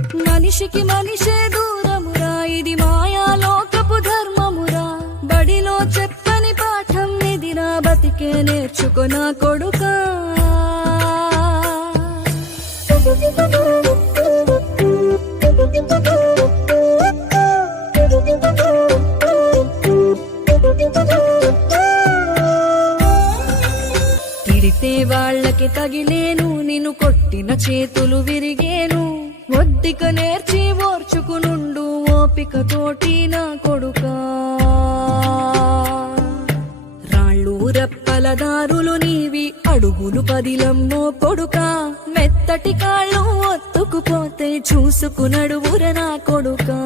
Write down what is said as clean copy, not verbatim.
మనిషికి మనిషే దూరమురా, ఇది మాయాలోకపు ధర్మమురా. బడిలో చెప్పని పాఠం ఇదిరా, బతికే నేర్చుకొనా కొడుకా. తిడితే వాళ్ళకి తగిలేను, నిన్ను కొట్టిన చేతులు విరిగేను. ఒద్దిక నేర్చి ఓర్చుకునుండు, ఓపిక తోటి నా కొడుకా. రాళ్ళు రెప్పల దారులు నీవి, అడుగులు పదిలమ్మో కొడుకా. మెత్తటి కాళ్ళు ఒత్తుకుపోతే చూసుకునడువుర నా కొడుకా.